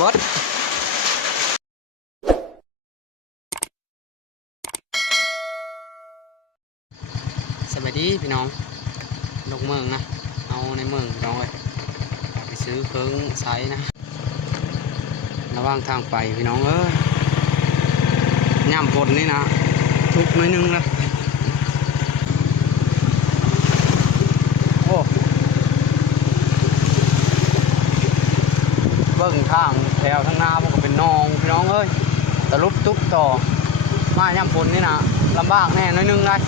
บดสสวัสดีพี่น้องลงเมืองนะ เอาในเมืองพี่น้องเลยไปซื้อเครื่องใช้นะ ระว่างทางไปพี่น้องเอ้ยย่ำฝนนี่นะ ทุกน้อยนึงนะโอ้เบิ่งทาง แถวทางหน้ามันก็เป็นหนองพี่น้องเอ้ยตะลุบตุกต่อมาย่ำฝนนี่นะลำบากแน่หน้อยนึงเลย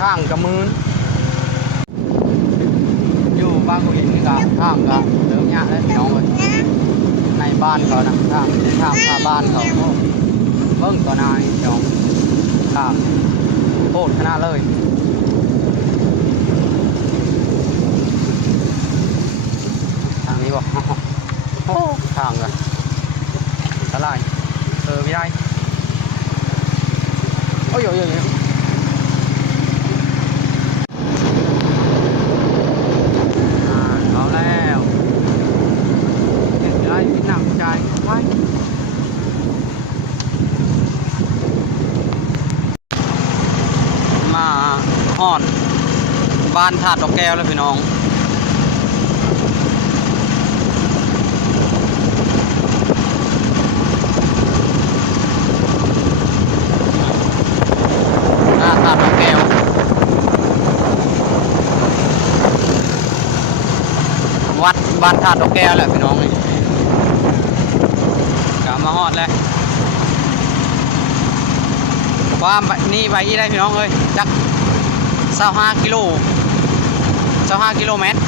ทางกระมืนอยู่บ้านกุหินนี่กับทางกับเดิมยากเลยพี่น้องเอ้ยในบ้านเขานะทางทางพาบ้านเขาเบิ้งตัวนายจองทางโคตรขนาดเลยทางนี้บอกโอ้ทางกัน ตะไลายเออไม่ได้โอ้ยโอ้ยโอ้ยโอ้ยอ่าเอาแล้วเห็นไรกินหนังใจไว้มาฮอดบ้านถาดดอกแก้วแล้วพี่น้อง หน้าถาดดอกแก้ว วัด บ้านถาดดอกแก้วแหละพี่น้องนี่กลับมาฮอดแล้วว่านี่ไปยี่ได้พี่น้องเอ้ยจักเศร้าห้ากิโลเศร้าห้ากิโลเมตร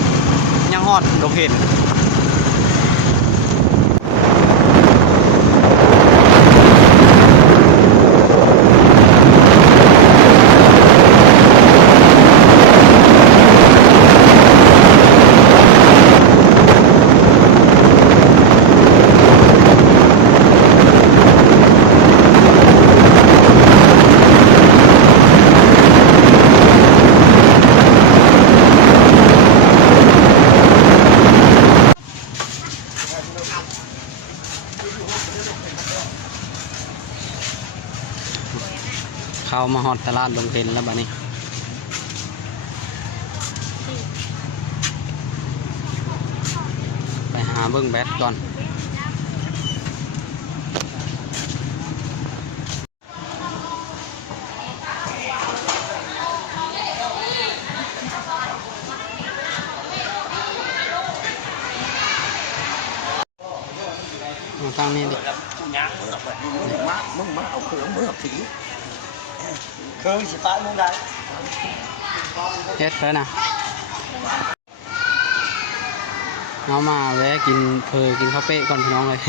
ยังฮอดดอกเห็น มาฮอดตลาดดงเห็นแล้วบัดนี้ไปหาเบิ้งแบตก่อนมาฟังนี่ดิมึงมามึงมาเอาเครื่องมือผี เครื่องสิตายมึงได้เฮ็ดเลยนะเอามาแวะกินเพอกินข้าวเป๊ะก่อนพี่น้องเลย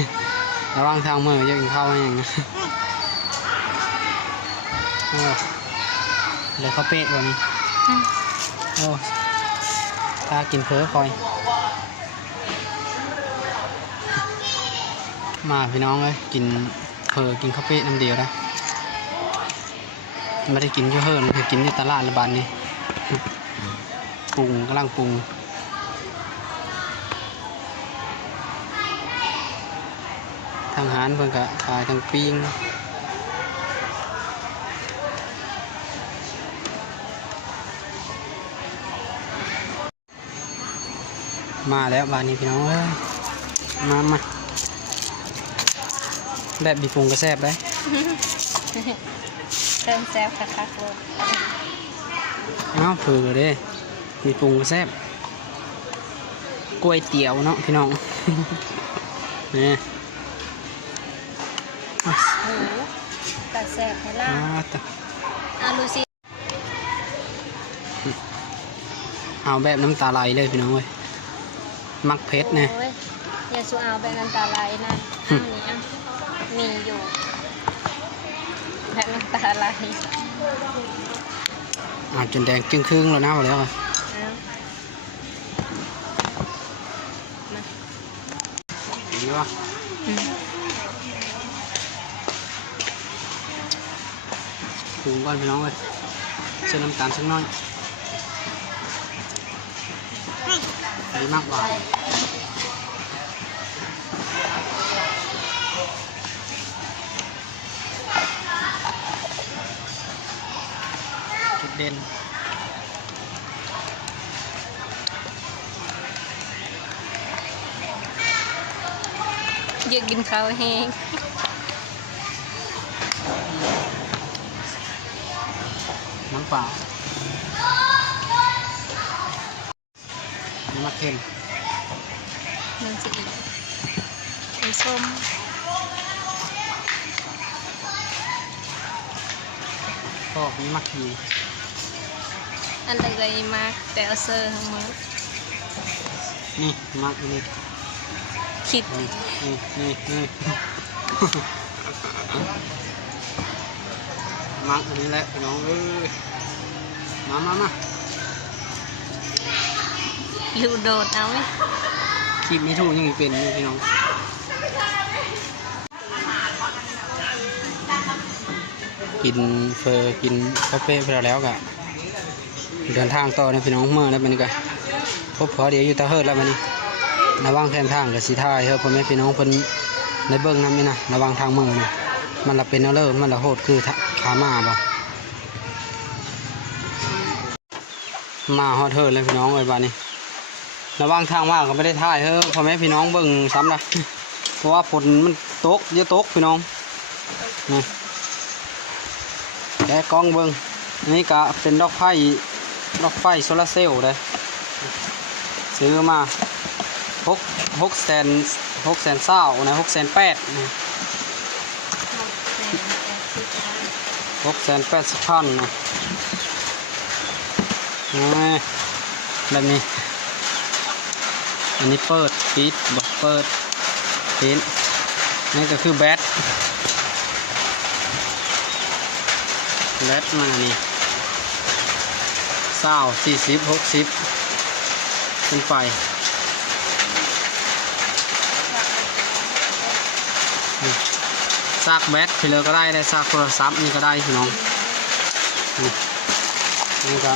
ระหว่างทางมือจะกินข้าวอะไรอย่างเงี้ยโอ้เลยข้าวเป๊ะวันนี้โอ้ถ้ากินเพอคอย มาพี่น้องเลยกินเพอกินข้าวเป๊ะน้ำเดียวได้ ไม่ได้กินเยอะเฮิร์นคือกินที่ตลาดระบาดนี่ปรุงกำลังปรุงทางหารเพิ่นก็ขายทางปิ้งมาแล้วบ้านนี้พี่น้องเอ้ยมามาแบบดีปรุงก็แซ่บได้ เติมแซวคักๆเลยเอ้าเผือเด้มีปรุงก็แซ่บก๋วยเตี๋ยวเนาะพี่น้องนี่หมูกระแซบให้ล่าอ่าตะอาลูซิเอาแบบน้ำตาไหลเลยพี่น้องเว้ยมักเพชรเนี่ยโอ้ยอย่าสูเอาแบบน้ำตาไหลนะอันนี้อะมีอยู่แบบน้ำ ตาไหลอาจนแดงจึงครึ่งๆแล้วนะเอาแล้วดีวะอืมปรุงก่อนพี่น้องเว้ยเส้นน้ำตาลสักน้อยดีมากหวา เด่นอยากกินข้าวแห้งน้ำเปล่าน้ำมะเค็มน้ำสีน้ำส้มก็มีมะขีอั นใดๆมากแต่เอาเซอร์ทั้งหมดนี่มะนี่คิดนี่นี่นี่นี่มักอันนี้แหละพี่น้องเอ้ยมามามาลูโดดเอาไหมคลิปนี้ถูกยังมีเป็นอยู่พี่น้องกินเฟอร์กินคาเฟ่ไปแล้วกะ เดินทางต่อนะพี่น้องเมื่อแล้วมันก็พบพอเดี๋ยวอยู่ตะเฮิดแล้วมันนี่ระว่างแคมทางกับสีทายเฮ้พ่อแม่พี่น้องเพิ่นในเบิ้งน้ำนี่นะระว่างทางเมื่อนี่มันละเป็นเอาเลิศมันละโหดคือขามาบ่มาฮอดเฮิดเลยพี่น้องเอ้ยบ้านนี้ระว่างทางมากก็ไม่ได้ท่ายเฮ้ยพ่อแม่พี่น้องเบิ่งซ้ำละเพราะว่าฝนมันตกเยอะตกพี่น้องนี่แกกล้องเบิ่งนนี้ก็เป็นดอกไผ่ ดอกไฟโซลาร์เซลล์เลยซื้อมาหกหกแสนหกแสนเศร้านะหกแสนแปดนี่หกแสนแปดสิบพันนะนี่แบบนี้ อันนี้เปิดปิดบอกเปิดปิดนี่ก็คือแบตแบตมันอันนี้ เศร้าสี่สิบหกสิบขึ้นไปซากแบตที่เลือก็ได้ได้ซากโทรศัพท์นี่ก็ได้พี่น้องนี่ก็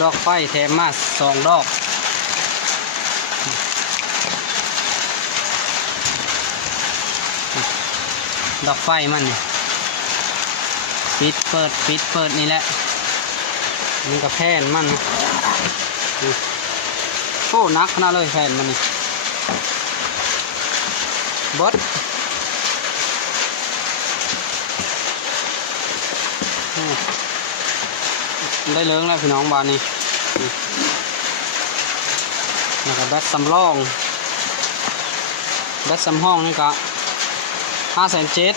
ดอกไฟแถมมาสองดอกดอกไฟมันนี่ปิดเปิดปิดเปิดนี่แหละ มันก็แผ่นมันนะนี่โอ้นักขนาดเลยแผ่นมันนี่บดได้เลิ้งแล้วพี่น้องบานนี้นี่แล้วก็แบตสำรองแบตสำห้องนี่ก็ห้าแสนเจ็ด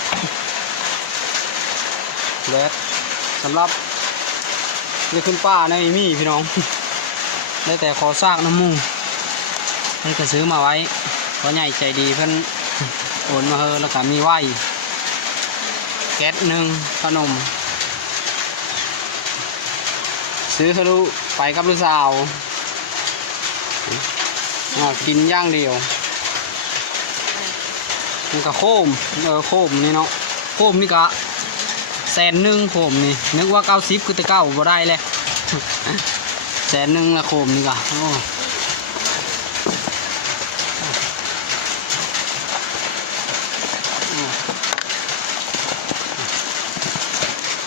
แบตสำหรับ นี่ขึ้นป้าในมีพี่น้อง ได้แต่ขอซากน้ำมูให้ก็ซื้อมาไว้เพราะใหญ่ใจดีเพิ่นโอนมาเฮอแล้วก็มีไหวแก๊สหนึ่งขนม ซื้อทะลุไปกับลูกสาวอ่ากินย่างเดียวมันก็โคมเออโคมนี่เนาะโคมนี่ก็แสนหนึ่งโคมนี่นึกว่าเก้าสิบคือต่เก้าบ่ได้เลยแสนหนึ่งละโคมนี่ก็โอ้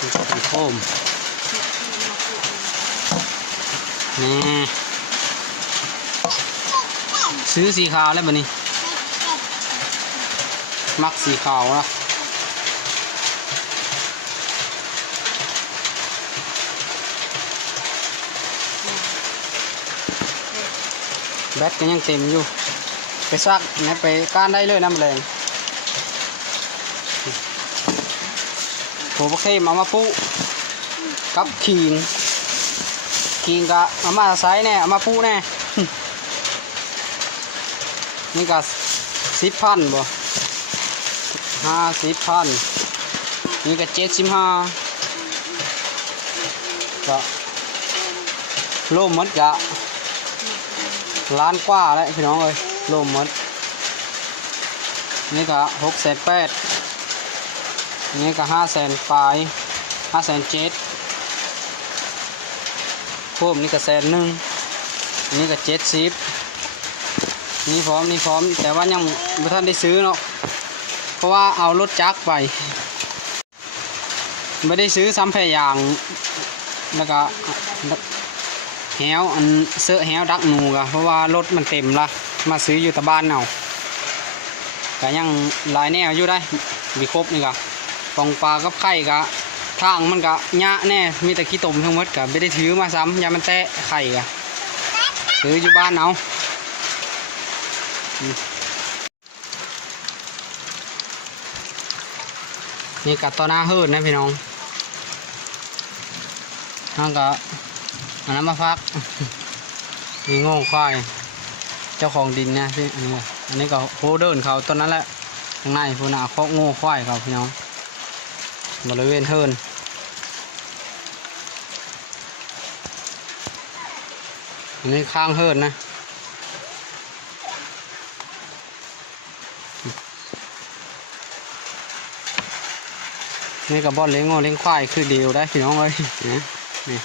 นี่ก็เป็นโคมนี่ซื้อสีขาวแล้วบัดนี้ มักสีขาวนะ บตก็ยังเต็มอยู่ ไปซักนะไปก้านได้เลยน้ำแรงโหบะเข้มเอามาปุกับขิงขิงกะเอามาใส่แน่เอามาปุแน่นี่ก็สิบพันบ่ห้าสิบพันนี่ก็เจ็ดสิบห้าก็โลมหมดกะ ล้านกว่าแล้วพี่น้องเอ้ยโลมหมดนี่ก็หกแสนแปดนี่ก็ห้าแสนปลายห้าแสนเจ็ดพวกนี่ก็แสนหนึ่งนี่ก็เจ็ดสิบนี่พร้อมนี่พร้อมแต่ว่ายังไม่ทันได้ซื้อเนาะเพราะว่าเอารถจักรไปไม่ได้ซื้อซ้ำแพรยางแล้วก็ แหวอันเสื้อแหวดักหนูกะเพราะว่ารถมันเต็มละมาซื้ออยู่แตะบ้านเอาก็ยังหลายแนวอยู่ได้มีครบนี่กะปองปลากับไข่กะทางมันกะยะแน่มีแต่ขี้ตมทั้งหมดกะไม่ได้ถือมาซ้ำยามันแตะไข่กะซื้ออยู่บ้านเอาอนี่กัดต่อหน้าเฮิร์ดนะพี่น้องนั่นก็ อันนั้นมาฟักนี่โง่ควาย เจ้าของดินนะพี่อันนี้อันนี้ก็โฮเดินเขาต้นนั้นแหละข้างในพูนาเคาโง่ควายเขาพี่น้องบริเวณเฮิร์นอันนี้ข้างเฮิร์นนะนี่กับบอลเลี้ยงง่เลี้ยงควายคือเดียวได้พี่น้องเลยนี่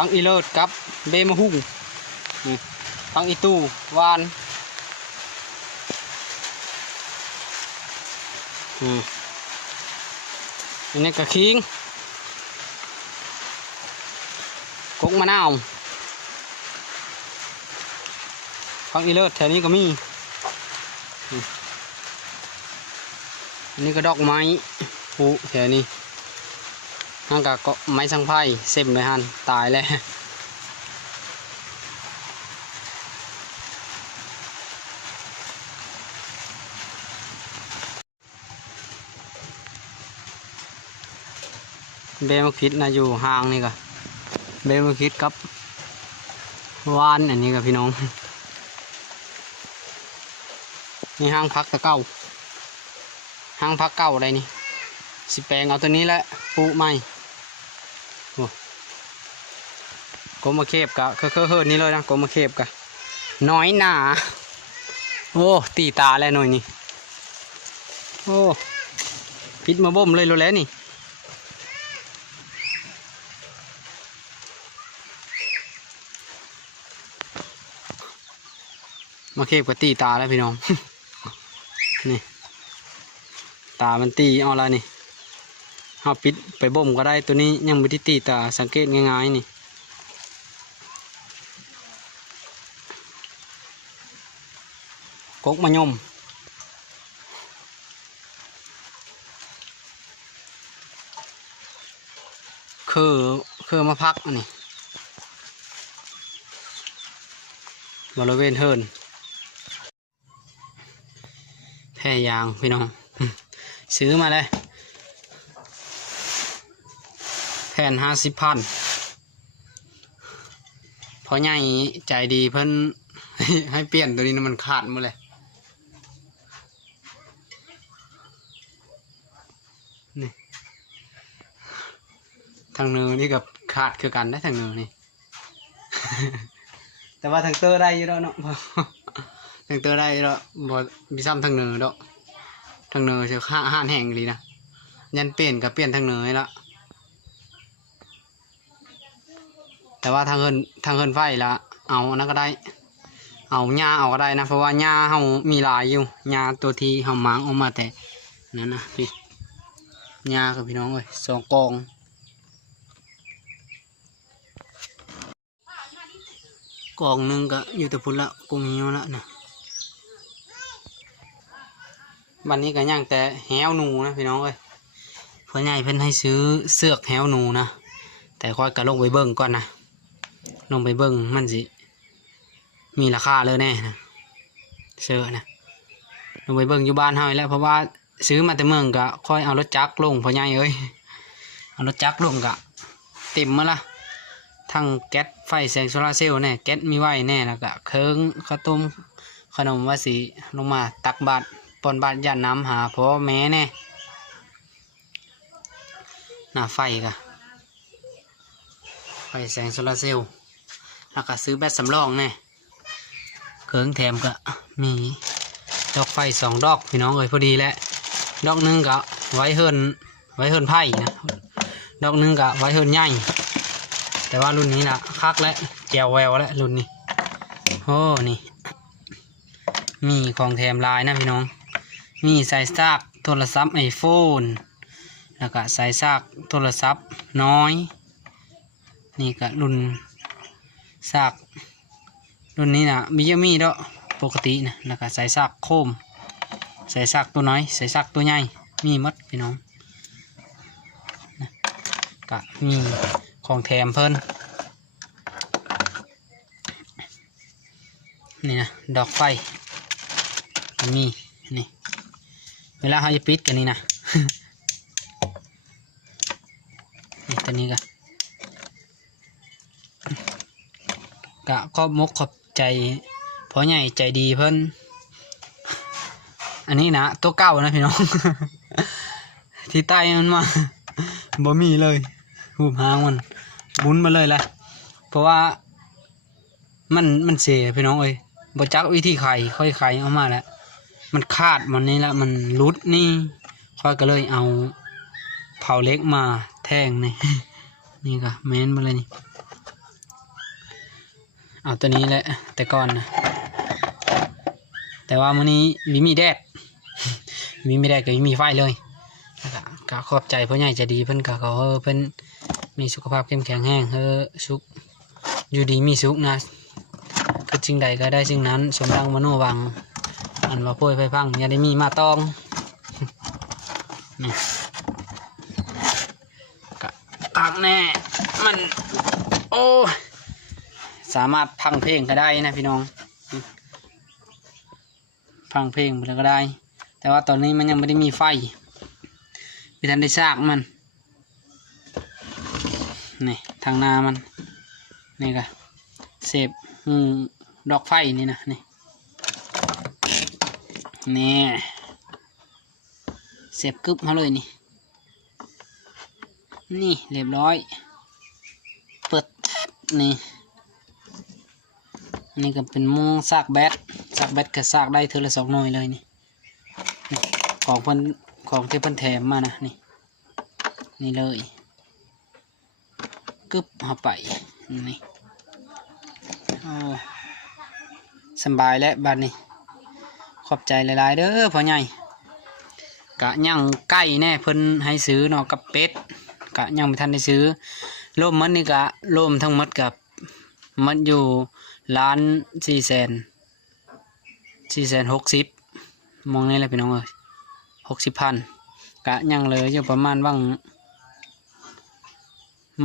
นี่ฟังอีเลิศกับเบมะฮุ่งนี่ฟังอีตูวานอันนี้กระคิงกกมะนาวฟังอีเลิศแถวนี้ก็มีอันนี้ก็ดอกไม้ปูแถวนี้ ห้างกะก็ไม้สังไพ่เซ็มเลยฮันตายแล้วเบมาคิดนะอยู่ห่างนี่กะเบมาคิดกับวานอันนี้กับพี่น้องนี่ห้างพักตะเก้าห้างพักเก่าอะไรนี่สิแปลงเอาตัวนี้แหละปูใหม่โอ้ กมาเคบกะเคอะเฮิร์นี่เลยนะกมาเคบกะน้อยหนาโอ้ตีตาแล้วหน่อยนี่โอ้พิษมาบ่มเลยรู้แล้วนี่มาเคบกับตีตาแล้วพี่น้อง นี่ ตามันตีเอาละนี่เอาปิดไปบ่มก็ได้ตัวนี้ยังไม่ได้ตีตาสังเกตง่ายๆนี่ กกมะยมคือคือมาพักอันนี้บริเวณเฮินแพรยางพี่น้อง ซื้อมาเลย แผ่นห้าสิบพันพอใหญ่ใจดีเพิ่นให้เปลี่ยนตัวนี้นะมันขาดหมดเลยางเนือนี่กับขาดคือกันได้ทางเนือนี่ แต่ว่าทางเตอร์ได้อยู่แล้วเนาะทางเตอร์ได้ยู่แล้วบ่มีซ้ำทางเนือดอกทางเนยเชียวห้าห้าแห่งเลยนะยันเปลี่ยนกับเปลี่ยนทางเนยละแต่ว่าทางเงินทางเงินไฟละเอาอันนั้นก็ได้ เอาหญ้าเอาก็ได้นะ เพราะว่าหญ้าเฮามีหลายอยู่หญ้าตัวที่เฮาหมางออกมาแต่นั่นนะพี่หญ้ากับพี่น้องเลยสองกอง กองหนึ่งก็อยู่แต่พุ่นละกงเหี่ยวละนะวันนี้ก็ย่างแต่แหวหนูนะพี่น้องเอ้ยพ่อใหญ่เพิ่นให้ซื้อเสือกแหวหนูนะแต่ค่อยก็ลงไปเบิ่งก่อนนะลงไปเบิ่งมันสิมีราคาเลยแน่นะเสือนะลงไปเบิ่งอยู่บ้านเฮาแล้วเพราะว่าซื้อมาแต่เมืองก็ค่อยเอารถจักรลงพ่อใหญ่เอ้ยเอารถจักรลงก็เต็มมาละทั้งแก๊ส ไฟแสงโซลาร์เซลล์แน่แก๊สมีไว้แน่แล้วก็เคิงข้าวต้มขนมวาสีลงมาตักบาตรปนบาดยันน้ำหาพ่อแม่แน่หน้าไฟกะไฟแสงโซลาร์เซลล์แล้วก็ซื้อแบตสำรองแน่เครื่องแถมก็มีดอกไฟสองดอกพี่น้องเอ้ยพอดีแหละดอกหนึงก็ไว้เฮิรนไว้เฮิรนไผ่นะดอกหนึงก็ไว้เฮิรนใหญ่ แต่ว่ารุ่นนี้นะคักและแจวแววและรุ่นนี้โอ้นี่ มีของแถมลายนะพี่น้อง มีสายซากโทรศัพท์ไอโฟนแล้วก็สายซากโทรศัพท์น้อย นี่ก็รุ่นซากรุ่นนี้นะมีเยอะมีเด้อปกตินะแล้วก็สายซากโคมสายซากตัวน้อยสายซากตัวใหญ่มีหมดพี่น้องนะก็มี ของแถมเพิ่นนี่นะดอกไฟมีนี่เวลาเขาจะปิดกันนี่นะนี่ตัวนี้ก็กะขอบมกขอบใจเพราะใหญ่ใจดีเพิ่นอันนี้นะตัวเก่านะพี่น้อง ที่ใต้มันมาบ่มีเลยหูบหางมัน บุนมาเลยแหละเพราะว่า มันมันเสียพี่น้องเอ้ยบจักวิธีไข่ค่อยไขเออกมาแล้วมันขาดมันนี่ละมันรุดนี่ค่อยก็เลยเอาเผาเล็กมาแทงนี่นี่ก็แม้นมาเลยนี่เอาตัวนี้แหละแต่ก่อนนะแต่ว่ามื้อนี้มีมีแดดมีมีแดดกับมีไฟเลยก็ขอบใจพ่อใหญ่จะดีเพิ่นก็ขอให้เพิ่น มีสุขภาพเข้มแข็งแห้งเฮ้อสุขอยู่ดีมีสุขนะคือสิ่งใดก็ได้สิ่งนั้น สมดังมโนวัง อันว่าป่วยไฟพังอย่าได้มีมาตองนี่กะตักแน่มัน โอ้สามารถพังเพลงก็ได้นะพี่น้องพังเพลงไปแล้วก็ได้ แต่ว่าตอนนี้มันยังไม่ได้มีไฟพี่ทันได้ซากมัน นี่ทางนามันนี่ก็เสพอืมดอกไฟนี่นะนี่นี่เสียบกึบมาเลยนี่ นี่เรียบร้อย เปิดนี่นนี้ก็เป็นมุงซากแบตซากแบตก็ซากได้เทอละสองหน่วยเลยนี่นี่ของเพิ่นของที่เพิ่นแถมมานะนี่นี่เลย กึบเข้าไปนี่โอ้สบายแล้วบัดนี้ ขอบใจหลายๆเด้อพ่อใหญ่กะยังใกล้แน่เพิ่นให้ซื้อเนาะกับเป็ดกะยังไม่ทันได้ซื้อร่มมันนี่กะร่มทั้งหมดกับมันอยู่ล้านสี่แสนสี่แสนหกสิบมองนี่แหละพี่น้องเอ้ยหกสิบพันกะยังเลยอยู่ประมาณว่าง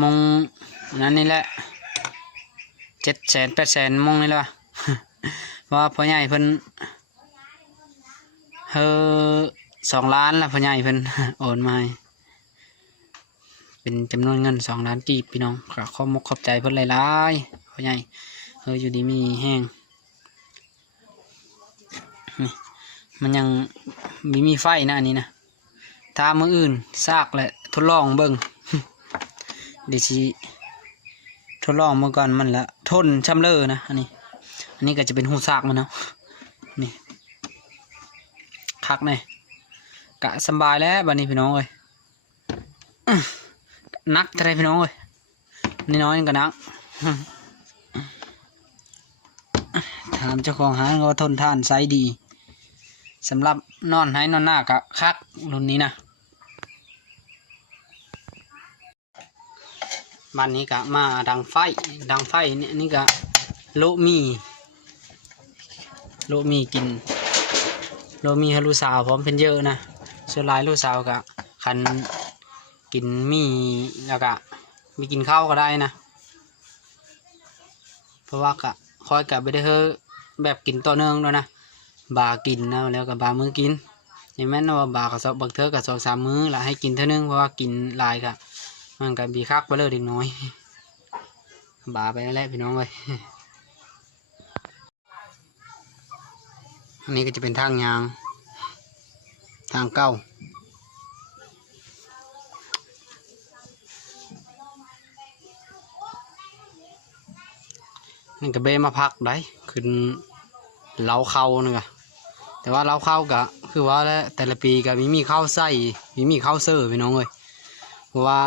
มงนั้นนี่แหละเจ็ดแสนแปดแสนมงนี่แหละเพราะว่าพ่อใหญ่เพิ่นเฮอสองล้านละพ่อใหญ่เพิ่นโอนมาเป็นจำนวนเงินสองล้านกีบพี่น้องขอขอบมกขอบใจเพิ่นหลายๆพ่อใหญ่เฮออยู่ดีมีแห้งมันยังมีมีไฟนะอันนี้นะถ้ามืออื่นซากและทดลองเบิ่ง ดี๋ยวชีทดลองเมื่อก่อนมันละทนช้ำเลอนะอันนี้ อันนี้ก็จะเป็นหูซากมันเนาะนี่คักเนี่ยกะสบายแล้วบัดนี้พี่น้องเอ้ยนักจะได้พี่น้องเอ้ยนี่น้อยก็นักถามเจ้าของห้างก็ว่าทนทานไซดีสำหรับนอนให้นอนหน้ากะคักรุ่นนี้นะ บ้านนี้กะมาดังไฟดังไฟนี่นี่กะโลมีโลมีกินเรมีให้ลูสาวพร้อมเป็นเยอะนะส่วนลายลูกสาวก็คันกินมีแล้วก็มีกินข้าวก็ได้นะ เพราะว่ากะคอยกับไปได้เฮอแบบกินต่อเนื่องด้วยนะบากินนะแล้วกับบามือกินอย่างแม่นว่าบากับสอบบักเทอกับสองสามมื้อละให้กินเท่านึงเพราะว่ากินลายกะ มันก็บีคักไปเลยเด็กน้อย บาไปแล้วแหละพี่น้องเลยอันนี้ก็จะเป็นทางยาง ทางเก้านี่ก็เบมาพักได้ขึ้นเล้าเข้านึงอะแต่ว่าเล้าเข้าก็คือว่าแล้วแต่ละปีก็มีมีข้าวใส่มีมีข้าวเซอร์พี่น้องเลยเพราะว่า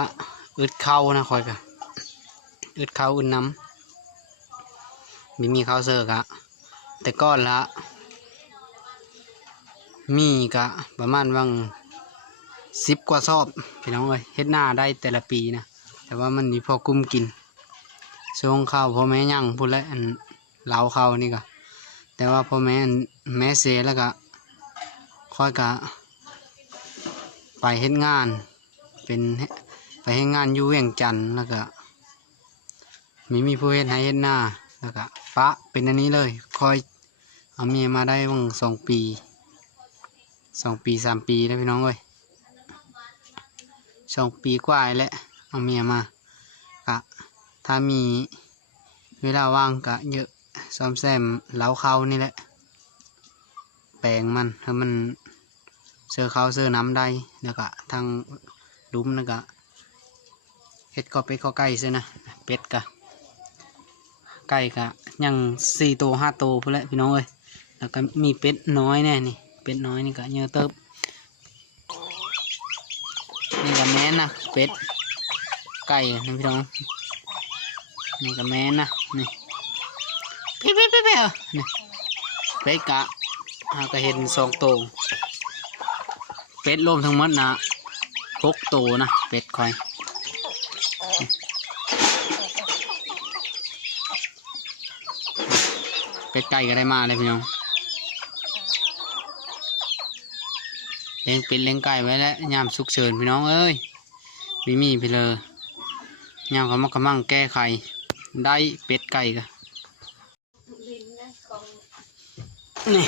อึดเข้านะคอยกะอึดเข้าอึดน้ำมีมีข้าวเซอร์กะแต่ก้อนละ มีกะประมาณวังสิบกว่าซอบพี่น้องเอ้ยเฮ็ดหน้าได้แต่ละปีนะแต่ว่ามันมีพอกุ้มกินส่งข้าวพ่อแม่ยังพูดแล้วอันเหลาข้าวนี่ก็แต่ว่าพ่อแม่อันแม่เสแล้วก็ค่อยกะไปเฮ็ดงานเป็น ไปเฮ็ดงานอยู่เวียงจันทน์แล้วก็มีมีผู้เฮ็ดให้เฮ็ดหน้าแล้วก็ปะเป็นอันนี้เลยคอยเอาเมียมาได้วังสองปีสองปีสามปีแล้วพี่น้องเอ้ยสองปีกว่าแล้วเอาเมียมากะถ้ามีเวลาว่างกะเยอะซ่อมแซมเล้าเขานี่แหละ แปลงมันให้มันเสื้อเขาเสื้อน้ำได้แล้วก็ทางดุมแล้วก็ เฮ็ดก็เป็ดก็ไก่เสียนะเป็ดกะไก่กะยังสี่ตัวห้าตัวเพุ่อนพี่น้องเอ้ยแล้วก็มีเป็ดน้อยแน่นี่เป็ดน้อยนี่ก็เยอะเติบนี่ก็แม่นนะเป็ดไก่นะพี่น้องนี่ก็แม่นนะนี่เป๊ะเป๊ะเป๊ะเป๊ะนี่เป็ดกะหาก็เห็นสองตัวเป็ดรวมทั้งหมดนะหกตัวนะเป็ดคอย เป็ดไก่ก็ได้มาเลยพี่น้องเลี้ยงเป็ดเลี้ยงไก่ไว้แล้วยามสุกเฉินพี่น้องเอ้ยมีมีไปเลยยามเขามากระมั่งแก้ไขได้เป็ดไก่กันนี่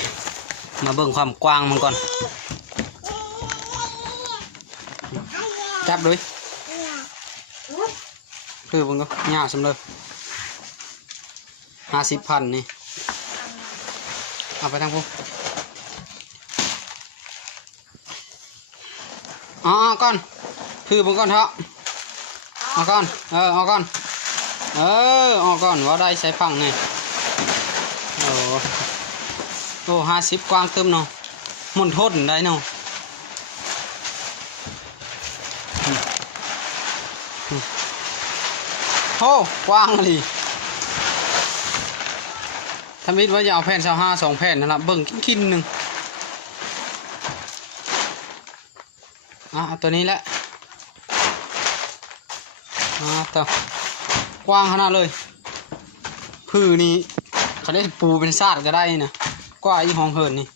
มาเบิ่งความกว้างมันก่อน จับเลยคือเบิ่งก็ยาวสำเลยห้าสิบพันนี่ เอาไปทางพวกอ๋อก่อนคือเบิ่งก่อนเถอะเอาก่อน เออเอาก่อน เออเอาก่อนว่าได้ใช้ฟังไงโอ้โอ้ห้าสิบกว้างเติมเนาะหมันทนได้เนาะโอ้กว้างเลย มิดว่าจะเอาแผ่นสาห้าสองแผ่นนะครับเบิ่งกินๆหนึ่งอะตัวนี้แหละอะต่อกว้างขนาดเลยพื้นนี้เขาเรียกปูเป็นซาดก็ได้นะกว่าอีห้องเหินนี่